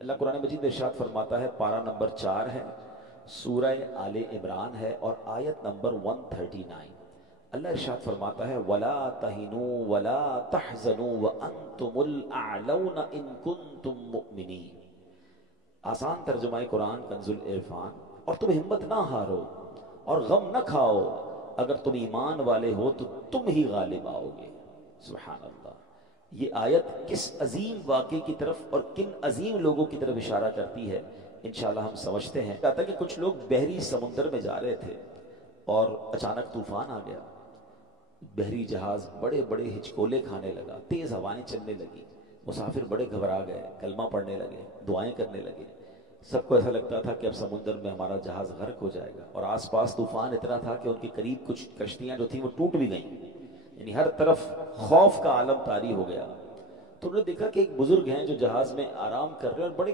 اللہ قرآن مجید میں ارشاد فرماتا ہے، پارہ نمبر 4 ہے، سورہ آل عمران ہے اور آیت نمبر 139۔ اللہ ارشاد فرماتا ہے وَلَا تَهِنُوا وَلَا تَحْزَنُوا وَأَنْتُمُ الْأَعْلَوْنَ إِن كُنتُم مُؤْمِنِينَ۔ آسان ترجمہ قرآن کنز العرفان۔ اور تم ہمت نہ ہارو اور غم نہ کھاؤ، اگر تم ایمان والے ہو تو تم ہی غالب آؤ گے۔ سبحان اللہ۔ یہ آیت کس عظیم واقعے کی طرف اور کن عظیم لوگوں کی طرف اشارہ کرتی ہے انشاءاللہ ہم سمجھتے ہیں۔ کہتا ہے کہ کچھ لوگ بحری سمندر میں جا رہے تھے اور اچانک طوفان آ گیا، بحری جہاز بڑے بڑے ہچکولے کھانے لگا، تیز ہوائیں چلنے لگی، مسافر بڑے گھبرا گئے، کلمہ پڑھنے لگے، دعائیں کرنے لگے۔ سب کو ایسا لگتا تھا کہ اب سمندر میں ہمارا جہاز غرق ہو جائے گا، اور آس پاس طوفان اتنا تھا کہ ان کے قریب کچھ کشتیاں جو تھیں وہ ٹوٹ بھی گئیں، یعنی ہر طرف خوف کا عالم طاری ہو گیا۔ تو انہوں نے دیکھا کہ ایک بزرگ ہیں جو جہاز میں آرام کر رہے ہیں اور بڑے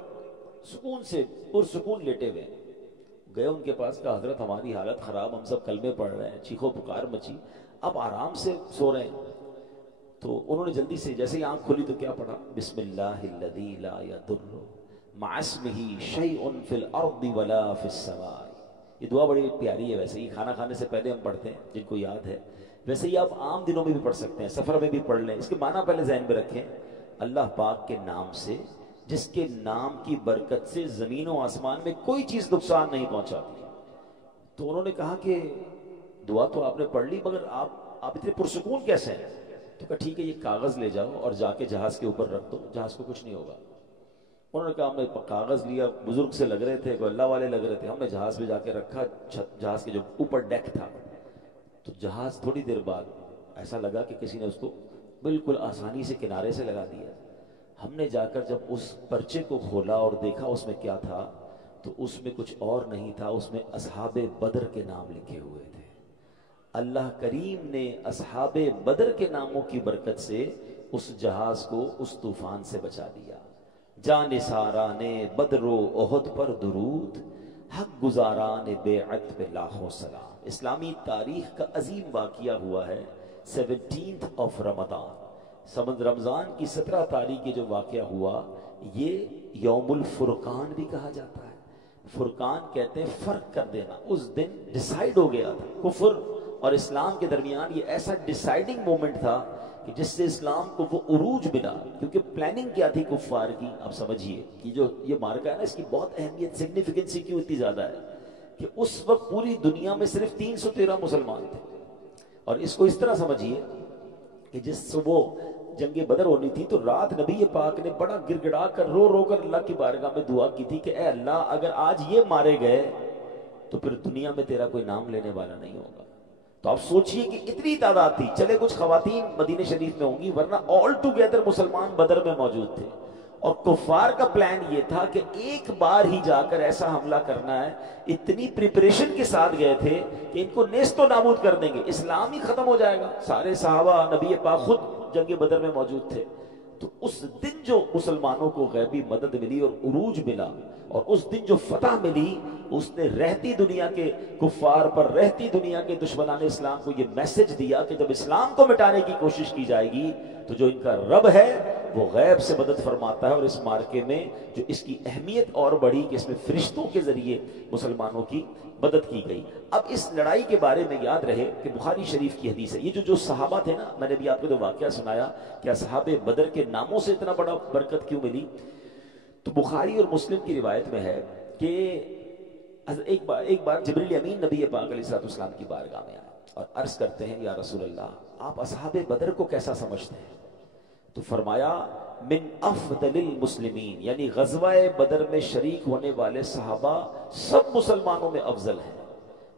سکون سے پرسکون لیٹے ہوئے ہیں۔ گئے ان کے پاس، کہا حضرت ہماری حالت خراب، ہم سب کلمے پڑھ رہے ہیں، چیخو پکار مچی، اب آرام سے سو رہے ہیں۔ تو انہوں نے جلدی سے جیسے ہی آنکھ کھولی تو کیا پڑھا؟ بسم اللہ الذی لا یضر مع اسمہ شیء فی الارض ولا فی السماء۔ یہ دعا بڑی پیاری ہے، ویسے ہی کھانا کھانے سے پہلے ہم پڑھتے ہیں جن کو یاد ہے، ویسے ہی آپ عام دنوں میں بھی پڑھ سکتے ہیں، سفر میں بھی پڑھ لیں۔ اس کے معنی پہلے ذہن میں رکھیں، اللہ پاک کے نام سے، جس کے نام کی برکت سے زمین و آسمان میں کوئی چیز نقصان نہیں پہنچاتی۔ تو انہوں نے کہا کہ دعا تو آپ نے پڑھ لی، مگر آپ اتنے پرسکون کیسے ہیں؟ تو کہا ٹھیک ہے، یہ کاغذ لے جاؤ اور جا کے جہاز کے اوپر رکھ دو، جہاز کو کچھ نہیں ہوگا۔ انہوں نے کہا ہم نے کاغذ لیا، بزرگ سے لگ رہے تھے، کوئی اللہ والے لگ رہے تھے، ہم نے جہاز پہ جا کے رکھا، جہاز کے جو اوپر ڈیک تھا، تو جہاز تھوڑی دیر بعد ایسا لگا کہ کسی نے اس کو بالکل آسانی سے کنارے سے لگا دیا۔ ہم نے جا کر جب اس پرچے کو کھولا اور دیکھا اس میں کیا تھا، تو اس میں کچھ اور نہیں تھا، اس میں اصحاب بدر کے نام لکھے ہوئے تھے۔ اللہ کریم نے اصحاب بدر کے ناموں کی برکت سے اس جہاز کو اس طوفان سے بچا دیا۔ جان ساران بدر و احد پر درود، حق گزاران بیعت پہ لاکھوں سلام۔ اسلامی تاریخ کا عظیم واقعہ ہوا ہے 17 آف رمضان، رمضان کی 17 تاریخ جو واقعہ ہوا، یہ یوم الفرقان بھی کہا جاتا ہے۔ فرقان کہتے ہیں فرق کر دینا۔ اس دن ڈیسائیڈ ہو گیا تھا کفر اور اسلام کے درمیان، یہ ایسا ڈیسائیڈنگ مومنٹ تھا کہ جس سے اسلام کو وہ عروج ملا۔ کیونکہ پلاننگ کیا تھی کفار کی، آپ سمجھیے کہ جو یہ مارکا ہے نا، اس کی بہت اہمیت، سگنیفیکنسی کیوں اتنی زیادہ ہے کہ اس وقت پوری دنیا میں صرف 313 مسلمان تھے۔ اور اس کو اس طرح سمجھیے کہ جس وہ جنگ بدر ہونی تھی تو رات نبی پاک نے بڑا گڑ گڑا کر رو رو کر اللہ کی بارگاہ میں دعا کی تھی کہ اے اللہ، اگر آج یہ مارے گئے تو پھر دنیا میں تیرا کوئی نام لینے والا نہیں ہوگا۔ تو آپ سوچئے کہ اتنی تعداد تھی، چلے کچھ خواتین مدینہ شریف میں ہوں گی، ورنہ آل ٹوگیدر مسلمان بدر میں موجود تھے۔ اور کفار کا پلان یہ تھا کہ ایک بار ہی جا کر ایسا حملہ کرنا ہے، اتنی پریپریشن کے ساتھ گئے تھے کہ ان کو نیست و نابود کر دیں گے، اسلام ہی ختم ہو جائے گا۔ سارے صحابہ نبی پاک خود جنگ بدر میں موجود تھے۔ تو اس دن جو مسلمانوں کو غیبی مدد ملی اور عروج ملا، اور اس دن جو فتح ملی، اس نے رہتی دنیا کے کفار پر، رہتی دنیا کے دشمنان اسلام کو یہ میسج دیا کہ جب اسلام کو مٹانے کی کوشش کی جائے گی تو جو ان کا رب ہے وہ غیب سے مدد فرماتا ہے۔ اور اس مارکے میں جو اس کی اہمیت اور بڑھی کہ اس میں فرشتوں کے ذریعے مسلمانوں کی مدد کی گئی۔ اب اس لڑائی کے بارے میں یاد رہے کہ بخاری شریف کی حدیث ہے، یہ جو صحابہ تھے نا، میں نے بھی آپ کو جو واقعہ سنایا کہ اصحاب بدر کے ناموں سے اتنا بڑا برکت کیوں ملی، تو بخاری اور مسلم کی روایت میں ہے کہ ایک بار جبریل امین نبی پاک علیہ الصلوۃ والسلام کی بارگاہ میں آئے اور عرض کرتے ہیں یا رسول اللہ، آپ اصحاب بدر کو کیسا سمجھتے ہیں؟ تو فرمایا من افضل المسلمین، یعنی غزوہ بدر میں شریک ہونے والے صحابہ سب مسلمانوں میں افضل ہیں۔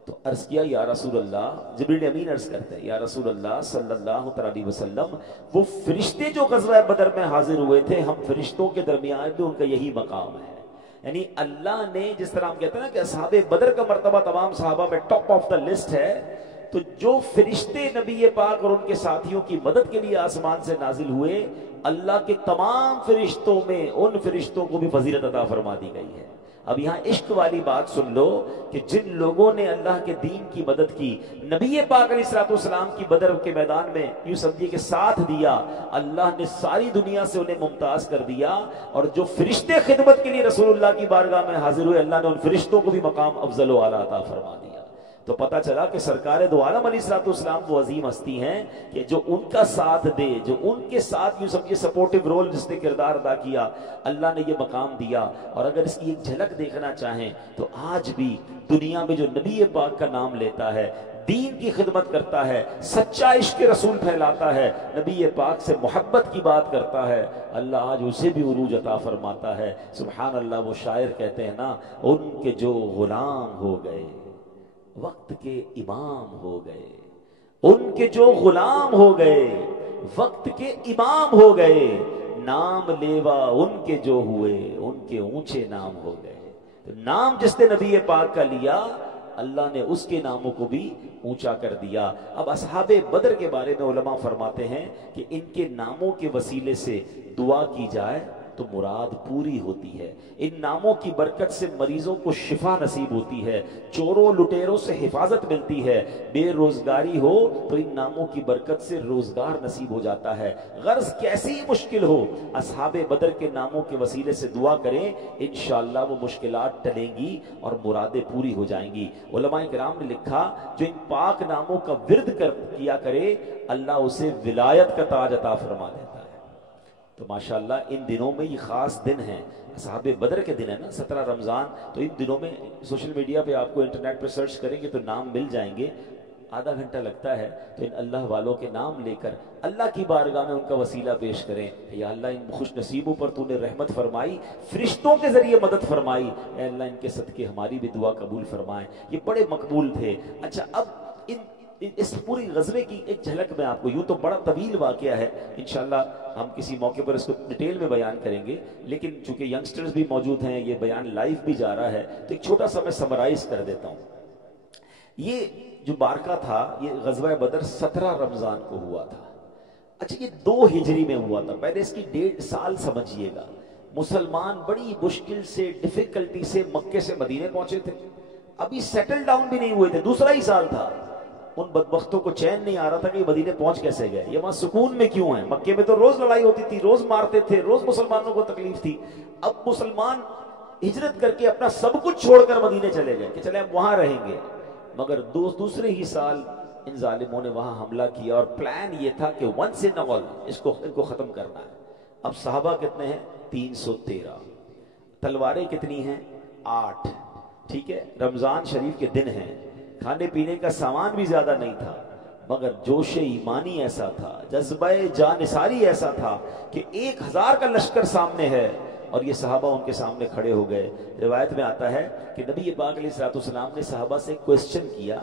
تو عرض کیا یا رسول اللہ، جبریل امین عرض کرتے ہیں یا رسول اللہ صلی اللہ علیہ وسلم، وہ فرشتے جو غزوہ بدر میں حاضر ہوئے تھے، ہم فرشتوں کے درمیان بھی ان کا یہی مقام ہے۔ یعنی اللہ نے، جس طرح ہم کہتے ہیں نا کہ اصحاب بدر کا مرتبہ تمام صحابہ میں ٹاپ آف دا لسٹ ہے، تو جو فرشتے نبی پاک اور ان کے ساتھیوں کی مدد کے لیے آسمان سے نازل ہوئے، اللہ کے تمام فرشتوں میں ان فرشتوں کو بھی فضیلت عطا فرما دی گئی ہے۔ اب یہاں عشق والی بات سن لو کہ جن لوگوں نے اللہ کے دین کی مدد کی، نبی پاک علیہ الصلوۃ والسلام کی بدر کے میدان میں یوں سمجھیے کہ ساتھ دیا، اللہ نے ساری دنیا سے انہیں ممتاز کر دیا، اور جو فرشتے خدمت کے لیے رسول اللہ کی بارگاہ میں حاضر ہوئے، اللہ نے ان فرشتوں کو بھی مقام افضل و اعلیٰ عطا فرما دیا۔ تو پتہ چلا کہ سرکار دو عالم علیہ الصلوۃ والسلام وہ عظیم ہستی ہیں کہ جو ان کا ساتھ دے، جو ان کے ساتھ یوں سمجھے سپورٹیو رول جس نے کردار ادا کیا، اللہ نے یہ مقام دیا۔ اور اگر اس کی ایک جھلک دیکھنا چاہیں تو آج بھی دنیا میں جو نبی پاک کا نام لیتا ہے، دین کی خدمت کرتا ہے، سچا عشق رسول پھیلاتا ہے، نبی پاک سے محبت کی بات کرتا ہے، اللہ آج اسے بھی عروج عطا فرماتا ہے۔ سبحان اللہ۔ وہ شاعر کہتے ہیں نا، ان کے جو غلام ہو گئے وقت کے امام ہو گئے، ان کے جو غلام ہو گئے وقت کے امام ہو گئے، نام لیوا ان کے جو ہوئے ان کے اونچے نام ہو گئے۔ تو نام جس نے نبی پاک کا لیا، اللہ نے اس کے ناموں کو بھی اونچا کر دیا۔ اب اصحاب بدر کے بارے میں علماء فرماتے ہیں کہ ان کے ناموں کے وسیلے سے دعا کی جائے تو مراد پوری ہوتی ہے۔ ان ناموں کی برکت سے مریضوں کو شفا نصیب ہوتی ہے، چوروں لٹیروں سے حفاظت ملتی ہے، بے روزگاری ہو تو ان ناموں کی برکت سے روزگار نصیب ہو جاتا ہے۔ غرض کیسی ہی مشکل ہو، اصحاب بدر کے ناموں کے وسیلے سے دعا کریں، انشاءاللہ وہ مشکلات ٹلیں گی اور مرادیں پوری ہو جائیں گی۔ علماء کرام نے لکھا جو ان پاک ناموں کا ورد کیا کرے، اللہ اسے ولایت کا تاج عطا فرما دیتا ہے۔ تو ماشاءاللہ ان دنوں میں یہ خاص دن ہیں، اصحاب بدر کے دن ہے نا، 17 رمضان۔ تو ان دنوں میں سوشل میڈیا پہ آپ کو انٹرنیٹ پہ سرچ کریں گے تو نام مل جائیں گے، آدھا گھنٹہ لگتا ہے۔ تو ان اللہ والوں کے نام لے کر اللہ کی بارگاہ میں ان کا وسیلہ پیش کریں، یا اللہ ان خوش نصیبوں پر تو نے رحمت فرمائی، فرشتوں کے ذریعے مدد فرمائی، اے اللہ ان کے صدقے ہماری بھی دعا قبول فرمائیں۔ یہ بڑے مقبول تھے۔ اچھا، اب اس پوری غزوے کی ایک جھلک میں آپ کو، یوں تو بڑا طویل واقعہ ہے، انشاءاللہ ہم کسی موقع پر اس کو ڈیٹیل میں بیان کریں گے، لیکن چونکہ ینگسٹرز بھی موجود ہیں، یہ بیان لائیو بھی جا رہا ہے، تو ایک چھوٹا سا میں سمرائز کر دیتا ہوں۔ یہ جو بارکہ تھا، یہ غزوہ بدر 17 رمضان کو ہوا تھا۔ اچھا، یہ 2 ہجری میں ہوا تھا۔ پہلے اس کی ڈیٹ سال سمجھیے گا۔ مسلمان بڑی مشکل سے، ڈیفیکلٹی سے مکے سے مدینے پہنچے تھے، ابھی سیٹل ڈاؤن بھی نہیں ہوئے تھے، دوسرا ہی سال تھا۔ ان بدبختوں کو چین نہیں آ رہا تھا کہ یہ مدینے پہنچ کیسے گئے، یہ وہاں سکون میں کیوں ہیں۔ مکے میں تو روز لڑائی ہوتی تھی، روز مارتے تھے، روز مسلمانوں کو تکلیف تھی۔ اب مسلمان ہجرت کر کے اپنا سب کچھ چھوڑ کر مدینے چلے گئے کہ چلے اب وہاں رہیں گے، مگر دوسرے ہی سال ان ظالموں نے وہاں حملہ کیا، اور پلان یہ تھا کہ ونس ان آل ان کو ختم کرنا ہے۔ اب صحابہ کتنے ہیں؟ 313۔ تلواریں کتنی ہیں؟ 8۔ ٹھیک ہے، رمضان شریف کے دن ہیں، کھانے پینے کا سامان بھی زیادہ نہیں تھا، مگر جوش ایمانی ایسا تھا، جذبہ جانثاری ایسا تھا کہ 1000 کا لشکر سامنے ہے اور یہ صحابہ ان کے سامنے کھڑے ہو گئے۔ روایت میں آتا ہے کہ نبی پاک علیہ الصلوۃ والسلام نے صحابہ سے کوسچن کیا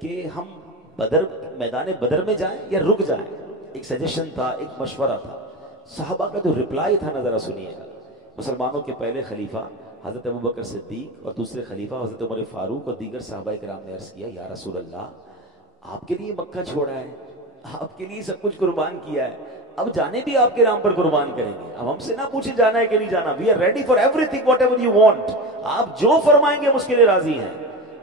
کہ ہم میدان بدر میں جائیں یا رک جائیں۔ ایک سجیشن تھا، ایک مشورہ تھا۔ صحابہ کا جو ریپلائی تھا نا، ذرا سنیے گا۔ مسلمانوں کے پہلے خلیفہ حضرت ابوبکر صدیق اور دوسرے خلیفہ حضرت عمر فاروق اور دیگر صحابہ کرام نے عرض کیا، یا رسول اللہ، آپ کے لیے مکہ چھوڑا ہے، آپ کے لیے سب کچھ قربان کیا ہے، اب جانے بھی آپ کے نام پر قربان کریں گے، اب ہم سے نہ پوچھے جانا ہے کہ نہیں جانا، we are ready for everything whatever you want, آپ جو فرمائیں گے ہم اس کے لیے راضی ہیں۔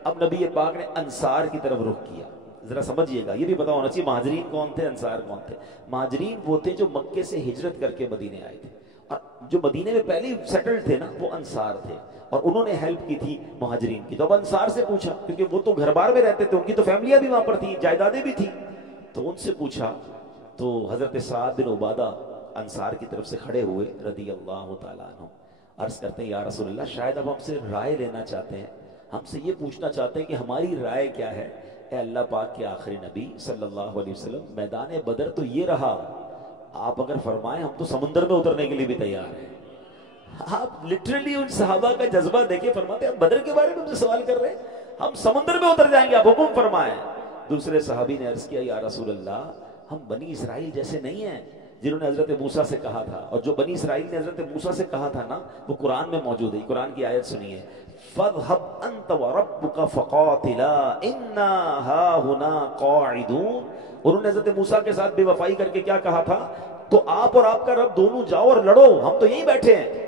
اب نبی پاک نے انصار کی طرف رخ کیا۔ ذرا سمجھیے گا، یہ بھی پتا ہونا چاہیے مہاجرین کون تھے، انصار کون تھے۔ مہاجرین وہ تھے جو مکے سے ہجرت کر کے مدینے آئے تھے، اور جو مدینے میں پہلے سیٹلڈ تھے نا، وہ انصار تھے، اور انہوں نے ہیلپ کی تھی مہاجرین کی۔ تو اب انصار سے پوچھا، کیونکہ وہ تو گھر بار میں رہتے تھے، ان کی تو فیملیاں بھی وہاں پر تھیں، جائیدادیں بھی تھیں، تو ان سے پوچھا تو حضرت سعد بن عبادہ انصار کی طرف سے کھڑے ہوئے رضی اللہ تعالیٰ عنہ، عرض کرتے ہیں یا رسول اللہ، شاید اب ہم سے رائے لینا چاہتے ہیں، ہم سے یہ پوچھنا چاہتے ہیں کہ ہماری رائے کیا ہے۔ اے اللہ پاک کے آخری نبی صلی اللہ علیہ وسلم، میدان بدر تو یہ رہا، آپ اگر فرمائیں ہم تو سمندر میں اترنے کے لیے بھی تیار ہیں۔ آپ لٹرلی ان صحابہ کا جذبہ دیکھیں، فرماتے ہیں بدر کے بارے میں ہم سے سوال کر رہے ہیں، ہم سمندر میں اتر جائیں گے، آپ حکم فرمائیں۔ دوسرے صحابی نے عرض کیا یا رسول اللہ، ہم بنی اسرائیل جیسے نہیں ہیں جنہوں نے حضرت موسیٰ سے کہا تھا، اور جو بنی اسرائیل نے حضرت موسیٰ سے کہا تھا نا، وہ قرآن میں موجود ہے۔ قرآن کی آیت سنیے، فَاذْهَبْ أَنْتَ وَرَبُّكَ فَقَاتِلَا إِنَّا هَاهُنَا قَاعِدُونَ۔ انہوں نے حضرت موسیٰ کے ساتھ بے وفائی کر کے کیا کہا تھا؟ تو آپ اور آپ کا رب دونوں جاؤ اور لڑو، ہم تو یہیں بیٹھے ہیں۔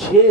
6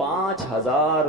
5000